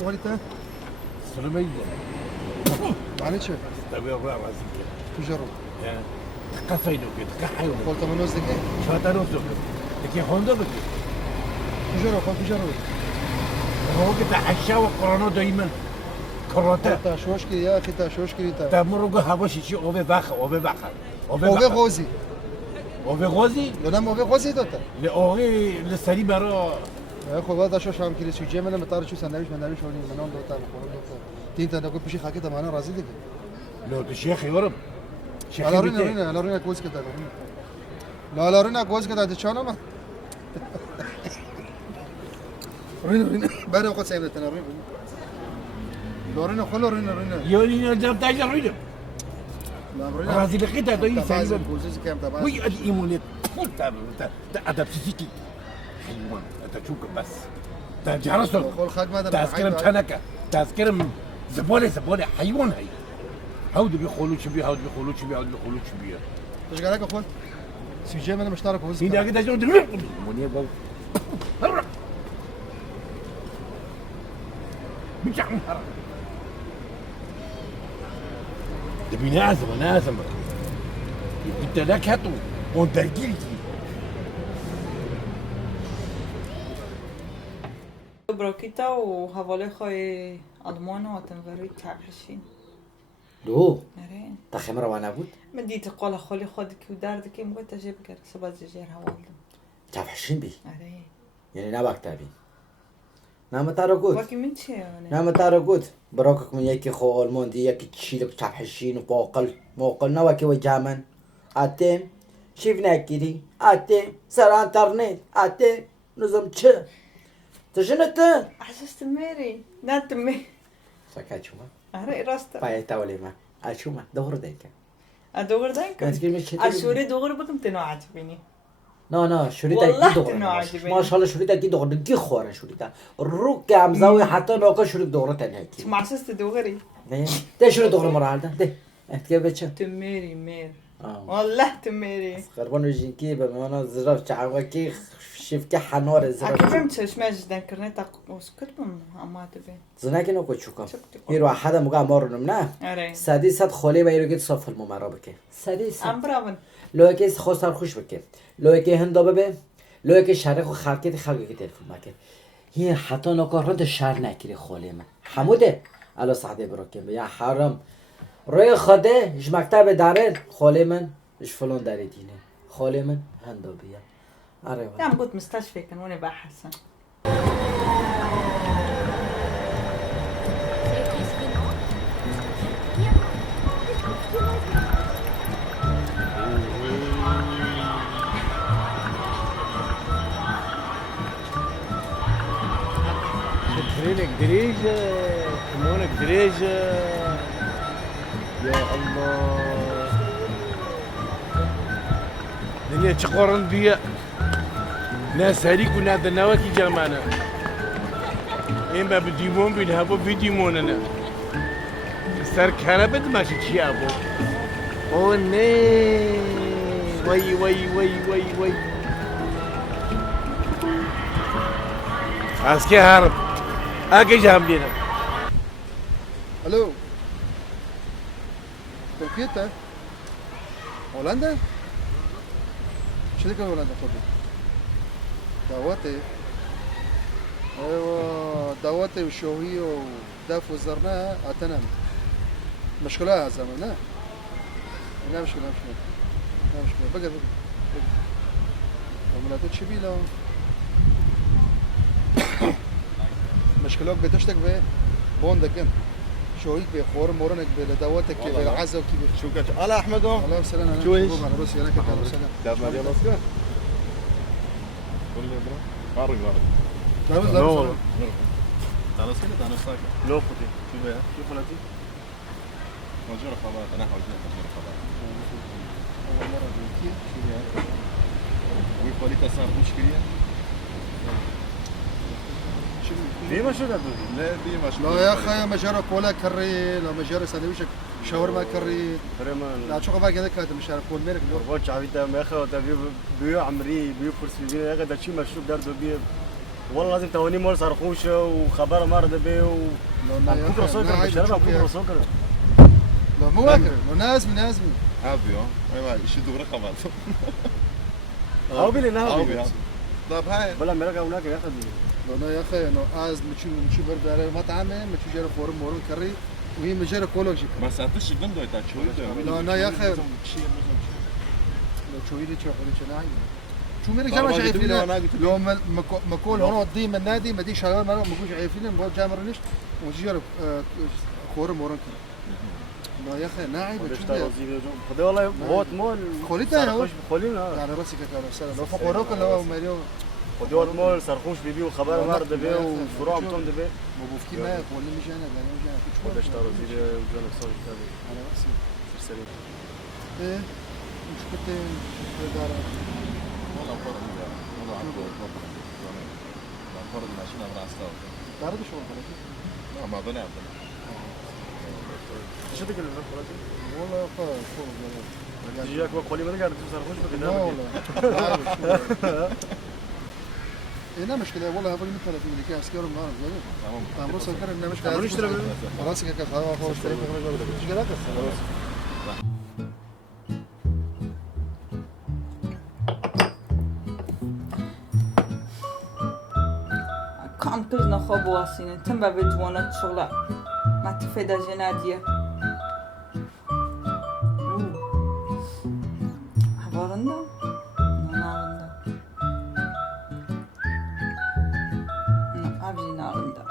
شغلی تا؟ سلامي معنی چه؟ تبي أروح راسك کجا رو؟ قفينو كده كحيو خالت من نوز دکی؟ شو تروسو لكن هوندا بك کجا رو؟ خال کجا رو؟ هو كده حشا وقرانو دايما كروتا تا شوش کری یا اخی تا شوش کری تا تمرق هواشي شي اوه باخ اوه باخ اوه غوزی اوه غوزي یا نم اوه غوزی دوتا اوه لسري برا خب بعد شوش هم کلی سوجه منم متار شو سندویچ مندویچ ونی منم دوتا بخورم دوتا تین تا نگو پیشی خاکی تا معنا راضی دیگه لو الشيخ يورب شيخ الارينا كوز كده لا الارينا كوز كده تشانا ما رينا بعد وقت سايبه تنارين لورينا خلو رينا يوني نجم تاجر رينا لا رينا رازي لقيتها دوي سايبه كوزي كام تبع وي الايمونيت هذا بسيتي حيوان تشوك بس تجارسون خل خد ما تذكرم تنكه تذكرم زباله حيوان هي هود بيقولوا شبيه هود بيقولوا شبيه هود بيقولوا شبيه ايش قالك اخوان سوجي انا مشترك كوز هنا كده جو مني بقى بيجعم حرام تبي نازم انت لك هاتو وانت جيلتي براكيتا وحوالي خوي أضمان وتنفري تعبشين دو أرين تخمر وانا بود مديت قال خالي خودك وداردك يم قلت أجيب كر سبز جير حوالي تفحشين بي أرين يعني نباك تابين نام تارو قد باقي من شيء يعني نام تارو قد براكك من يكي خو الموندي يكي تشيلك تفحشين وباقل موقل نواكي وجامن اتم شيفنا كيري اتم سر انترنت اتم نظام چه تجنت أحسست ميري نات مي سكات شو ما أري راستا باي تاولي ما اشو ما دور ديك أدور دايك كانت كلمة أشوري دور بكم تنو عجبيني نا شوري والله دور تنو عجبني. ما شاء الله شوري دور دقي خوره شوري دا الروك عم زاوي حتى لو شوري دور تنهكي ما أحسست دوري ده شوري دور مرة ده كيف بتشا تميري مير والله تميري خربان وجينكي بمانا زراف تعوكي شفكي حنور زراف أكيد مش جدا كرنيت وسكت بم أما تبي زناكي نوكو تشوكم يرو حدا مقا مارو نمنا أري سادي ساد خولي بايرو جيت صف الممارا بكي سادي ساد أم برافن لو كيس خوستار خوش بكي لو كي هندا ببه لو كي شارع خو خالكي خالكي كي تلفون ماكي هي حتى نوكو رد شار نكري خولي ما حموده على صعدي بروكي يا حرام روی خاده اش مکتب داره خاله من اش فلان داره دینه خاله من هندا بیا آره لا قلت مستشفى كان وانا بحسن ترينك دريجة كمونك دريجة يا الله دنيا تقارن بيا ناس هريك وناس نواكي جامانا إما بديمون بينهابو بديمون أنا سر كهرباء ماشي شي أبو أوه ني وي أسكي هارب أكي جامدينا الو تركيا هولندا شو ذيك هولندا خذي دعواتي ايوه دعواتي وشوهية وداف وزرناها اتنم مشكلة زمان لا مشكلة بقى عملاتات شبيلة مشكلة بتشتك به بوندكن شويك بخور مورنك بدواتك بالعزة وكيف شو كنت الله احمدو الله وسلام شو ايش؟ على روسيا انا كنت على روسيا لا ما جاب اسكت قول لي برا فارق لا لا لا والله انا سكت انا ساكت لو فتي شوف يا شوف فلاتي مجرى خبر انا حوجنا مجرى خبر اول مرة بيجي وي كواليتي صار مشكله ديما شو دادو لا ديما شو لا يا اخي مجرى كولا كري لا مجرى ساندويشك شاورما كري فريمان لا شو قبل كذا كانت مش عارف كول ميرك قربان شعبيتا ما اخو تا بيو عمري بيو فرسي بيو هذا شيء مشروب دردو بيو والله لازم تواني مول سرخوشه وخبر مرض به و كبر سكر بالشرب كبر سكر لا مو واكر نازمي عابي ايوه يشدوا رقبته او بيلي نهار طب هاي بلا مرقه هناك ياخذ لا يا اخي انه از مشي برد على مطعمه مشي جرى فورم مورون كري وهي مجرى كولوك جيك ما ساعتش البندو تاع شوي لا يا اخي لو شوي لي تشوف لي شناعي شو مين جامع شايفين لو مكول هون ودي من النادي ما دي شغال ما مكوش عارفين مو جامع رنش ومشي جرى فورم مورون كري لا يا اخي ناعي خدي والله هوت مول خوليته هو خولينا يعني راسك كان لو فوق وراك لو مليون خدي هوت مول سرخوش بيبي وخبر مرض به وفروع بتوم به مو بفكي ما يقول لي مش انا مش انا خد اشتروا زي وجانا صار تاني على راسي سرسري ايه مش كنت دار والله فرض ماشي انا راستاو دار شو خلاص لا ما ظني شو تقول لك والله فوق جيك وقولي ما قاعد تسرخوش لا والله هنا مشكلة والله هذول مثل في اللي كاس كيرو ما تمام تمام روسا كان انه مشكلة عمرو اشترى راسك كاس هوا فوق اشتري مش قالك كم كلنا خوب واسين تم بجوانات شغلة ما تفيد جنادية عبارنا نارندا أبي نارندا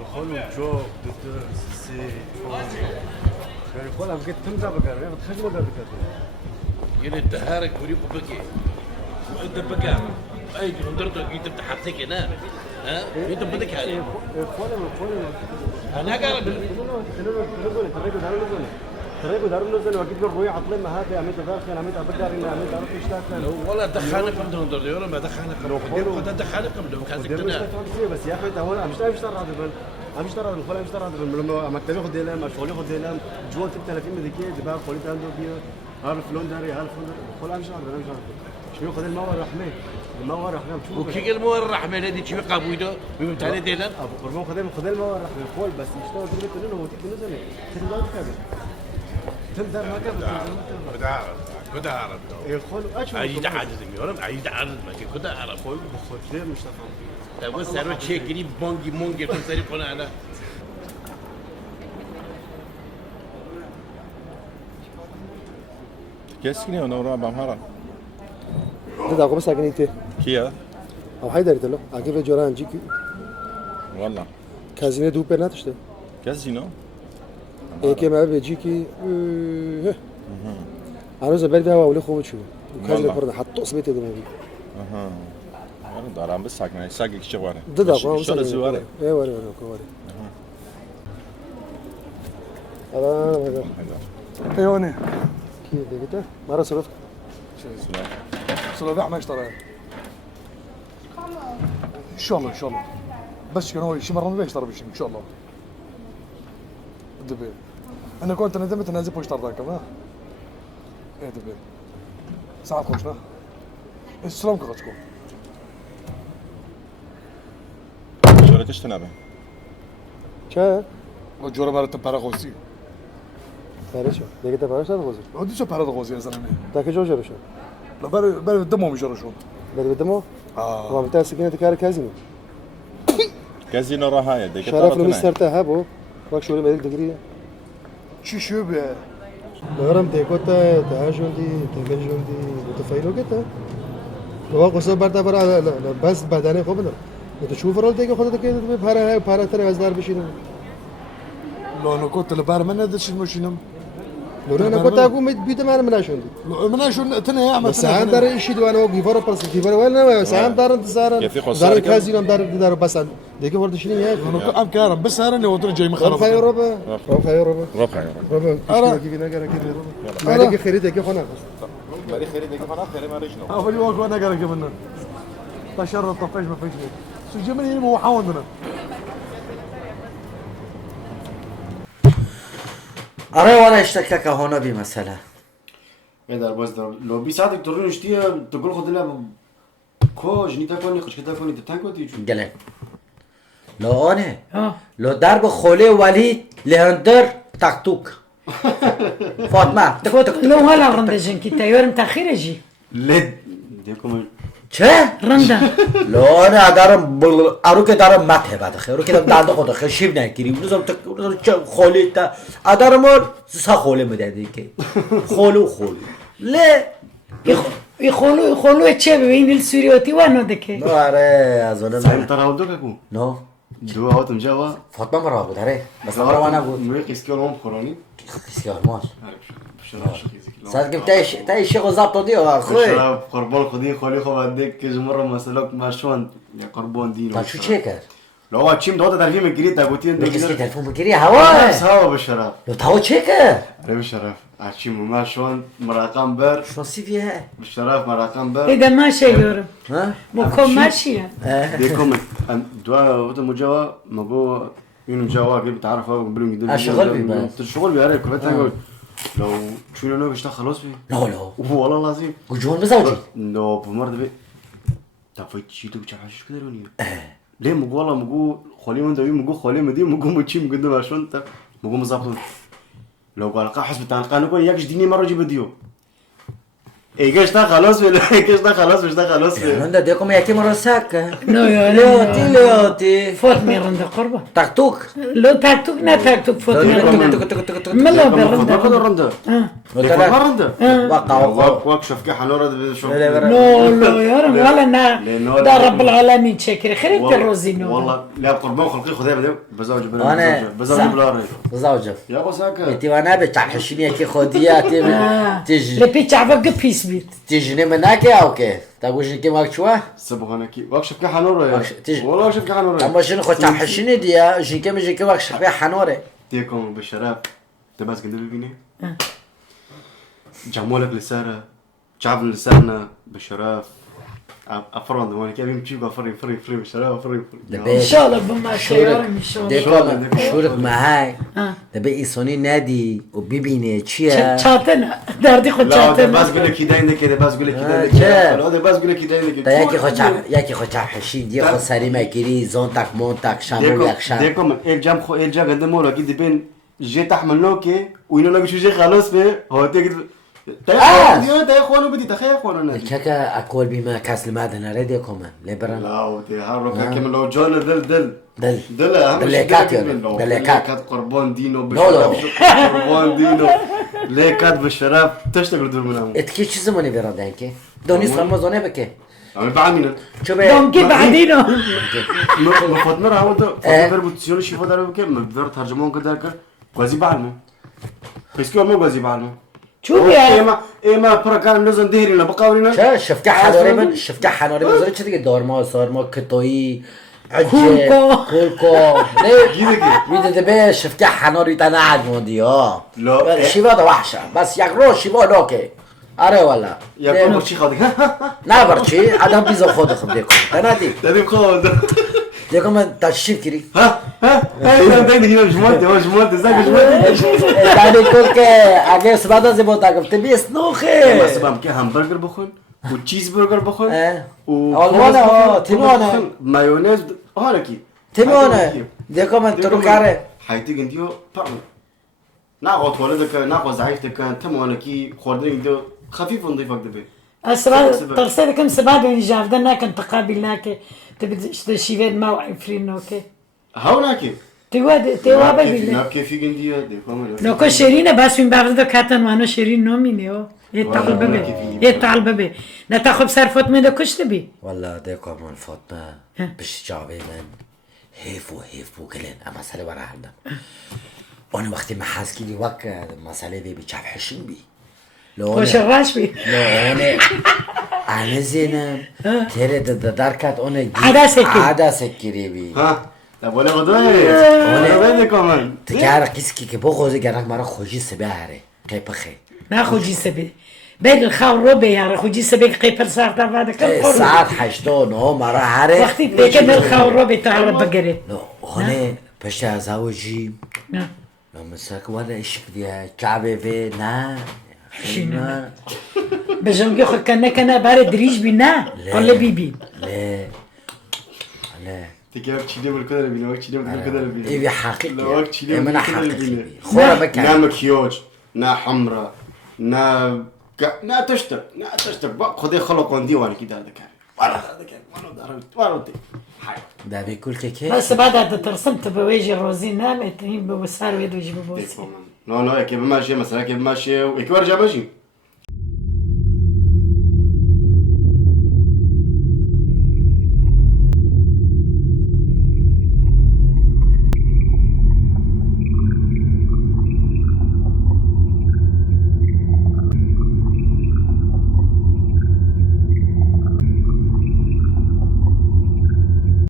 نخلو جو دكتور سي يعني خلاص بقيت تمزح بقى يا تخجل بقى يلي الدهارك وريقو بكي وانت بقى اي قدرتك انت بتحطيك هنا ها انت بدك هذا انا قاعد تريقو دارو نزل وقت الروي عطلي ما هذا عملت داخل عملت ابدا عملت عرفت ايش داخل والله دخلنا قبل دولار ما دخلنا قبل دخلنا قبل كان زكتنا بس يا اخي هو مش اشترى هذا مش ترى الخلا مش ترى لما مكتبي خد ديلام مشغولي خد ديلام جوان تبت 30 دقيقه دبا خولي عنده بيه عارف لون داري عارف خلا مش عارف شنو خد الماء الرحمه الماء الرحمه شوف وكي الماء الرحمه الذي تشوي قابويدو بيمتعني ديلام ابو قربان خد الماء الرحمه خول بس يشتغل دلوقتي انه هو تيجي نزل تقدر تكمل تقدر ما كمل كده عرب ايه خول اشوف عايز عادة يورم عايز عادة ما كده عرب خول بخول ليه مش تفهم طب وسرو تشيكري بونجي مونجي كل سري قنا على كيسكني وانا ورا بامهرا ده اقوم ساكنيته كيا او حيدر تلو اكيد جوران جيكي والله كازينه دو بيرنات اشته كازينو ايه كما بيجيكي انا زبال ده ولا خوت شو كازينه برضه حطوا صبيته ده اها انا دارم بس ساكنه ساقك شغوانه ده اقوم شغل الزواري ايه وري كوري انا ايوني كيف دقيقه مره صرفت صلاح ما اشترى ان شاء الله ان شاء الله بس كان هو شي مره ما يشترى بشي ان شاء الله دبي انا كنت ندمت اني ازيب اشترى ذاك ما ايه دبي ساعات خوشنا السلام كغتكم شو تشتنابه چه وجوره برات باراغوسي فرشو دقيقه فرشو غوزي ودي شو باراغوسي يا زلمه تاك جو جرشو لا بر دمهم يجرشون بدي بدمو هو بتاع سكينه كار كازينو كازينو راهايا ديك شرف لو مسترتا هابو واك شو بدك دغري شي شو به لورم تيكوتا تهاجوندي تهاجوندي متفايلو كده هو قصه بردا برا بس بدنه خوب نه تشوف رول دیگه خودت که پاره پاره تر از در بشینم لو انا كنت لبار من ندش المشينم لو انا كنت اقوم بيد ما انا شوندي لو من شو تنا يعمل ساعات دار ايش دو انا وقف ورا بس كيف ولا ساعات دار انتصار دار كازينو دار بس دیگه ورد شنو هيك انا ام كارم بس انا اللي جاي مخرب ربع يوروبا ربع يوروبا ربع انا كيف نقرا كده ما ديك خريطه كيف انا ماري خيري ديك فانا خيري ما ريشنو اه في الوقت وانا قرا كمان تشرط طفش ما فيش شو جمني مو حاوندنا آره وانا اشتكى هنا بمسألة در باز در لو 20 ساعة ترون اشتيا تقول خد لها كو جني تاكوني خش تاكوني تتانكو تيجو قلن لو أنا لو درب خولي وليد لهندر تاكتوك فاطمة لو هلا رندا جنكي تايورم تاخير جي لد ديكم چه؟ رندا لو أنا دارم أروك دارم مته بعد خير أروك دارم داند خود خير شيب نكيري بنزم تك خولي تا أدارم سا خولي مدادي كي خولو لا يخولو تشابه بين السوريوتي وانو دكي نو أره أزونا سايم تراو دوكاكو نو دو هاتم جوا فاطمة مرا بود أره بس مرا وانا بود مي قيسكي لهم خوراني بسيار ماش بشرا صدق تاي شيء ضبط دي أخوي بشرا قربان خدي خالي خو بعدك كج مرة مسألة ماشون يا قربان دين تا شو چه لو هو تشيم دوت تعرفين من قريت تاقوتين بس كده تلفون بكري هوا هوا بشرا لو تاو چه كر بشرا تشيم ماشون مراقم بر شو سيفيه بشرا مراقم بر إذا ماشي يورم ها مكون ماشي ديكم دوا وقت مجوا مجوا ينو جوا قبل تعرفوا قبل قدام الشغل بي بس الشغل بيعرف كيف تقول لو شو لو بيشتغل خلاص بي لا لا والله العظيم وجون بزوجي لو بمرض بي تفيت شيء تبي تعرف شو كده روني ليه مجوا والله مجوا خالي من دوي مجوا خالي مدي مجوا متشيم قدام عشان تا مجوا مزابطون لو قال قا حسب تانقان نقول ياكش ديني مرة جيب ديو ايش تا خلاص ولا ايش تا خلاص مش تا خلاص رندا ديكم ياكي مرة ساكا نو يا ليوتي فوتني رندا قربة تاكتوك لو تاكتوك نا تاكتوك فوتني رندا ملا برندا رندا رندا واك شوف كي حنورد شوف نو يورم ولا نا دا رب العالمين شاكر خير انت الروزينو والله لا قربان خلقي خذها بدو بزوج انا بلا بزوجة يا ابو ساكا انتي وانا بتعحشيني ياكي خودية تيجي لبيتش عفق بيس بيت تيجي مناكي او كي تقولش كي ماك شوا سبحانك واكشف كي حنوره تيجي والله واكشف كي حنوره اما شنو خو تعحشيني ديا جيكي مجيكي واكشف بيها حنوري تيكم بالشراب تباس قدر بيني جمولك لسارة شعب لساننا بالشراب افرون وانا كيف يمشي فري بالشراب فري ان شاء الله بماشي يورم ان شاء الله ديكم شورك معاي دبي ايسوني نادي وبيبيني تشيا شاتنا داردي خد لا شاتنا بس قول لك كده كده بس قول لك كده لا بس قول لك كده تا یکی خو تعحشين دي خو سري ما كيري زون تاك مون تاك شامو يكشام ديكم الجام خو الجا قدموا له كده بين جي تحمل نوكي وينو لك شو جي خلاص في هو تيجي تا اخوانو بدي تخيل اخوانو الكاكا اكل بما كاس المعدن ريدي كومان ليبران لا ودي هارو كم لو جون دل اهم دليكات دليكات قربان دينو قربان دينو ليكات بالشراب تشتغل دور منهم اتكي چه زمانی برا دنکی دونیس رمضانه بکه انا بعمل شو بيه دونكي بعدينو مفوت مرة هو ده فكر بوتسيون شي فدار بكم مقدر ترجمون كده كر غازي بعلمه بس كيو مو غازي بعلمه شو يا اما بركان نزن دهرينا بقاولنا شفت حنوري من زرت چه دیگه دارما سارما کتویی كولكو ليه ميدا دبي شفت حنوري تنعد مودي لا شيفا ده وحشه بس يقرو شيفا لوكي اره ولا يا كل شيء خدك نه برچی آدم بیزا خود خود دیکن تنادی دادیم خود دیکن من تشریف کری ها دايما هنا جمالت ازاي دانی کل که اگه سبادا زبوتا گفته بیس نوخه بس بام که همبرگر بخون و چیز برگر بخون و آلمانه تیمانه مايونيز هالكي تیمانه دیکن من تو کاره حياتي جنديو طعم ناقص ولدك ناقص ضعيفتك تمونكي خوردين دو خفيف ونضيفك دبي أسرار ترسل كم سبعة جافدنا كان تقابلناك تبي تشيفين ما وعفرينوك هاوناكي توا ببيله ناكي في جنديو لو كان شيرين بس من بعد كاتن وانا شيرين نومينيو يتعال ببي يتعال ببي نتاخذ صرفت من كش تبي والله ديكو من فاطمه بش جاوبي من هيفو كلين اما سالي ورا هذا انا وقتی محاسکی دی وقت مسئله بی چپ حشیم بی خوش راش بی انا زینم تیره درکت اونه عدا سکری بی ها ولا غدوه كمان تكار قيسكي كبو خوزي كانك مرة خوجي سباهري قيبا خي نا خوجي سبي بين الخاور ربي يا خوجي سبي قيبر صار تبعد كم ساعات حشتون هو مرة هاري وقتي بكن الخاور ربي تعال بقري لا هنا بشا زوجي مساك ولا إيش فيها كعبة في نا شنو؟ بجنبي خو كأنك بارد ريج بينا ولا بيبي لا لا تكيف تشيلي بالكذا اللي بينا وقت تشيلي بالكذا اللي بينا إيه حقيقي لا وقت تشيلي من بالكذا اللي حقيقي بينا خورا بك نا مكياج نا حمرا نا تشتك بقى خدي خلق دي وانا كده هذا كان وانا ضربت ده بيقول كيف بس بعد ترسمت بوجه روزين نامت بوسار ويدو يجيب بوسي لا كيف ماشي مثلا كيف ماشي وكيف ارجع ماشي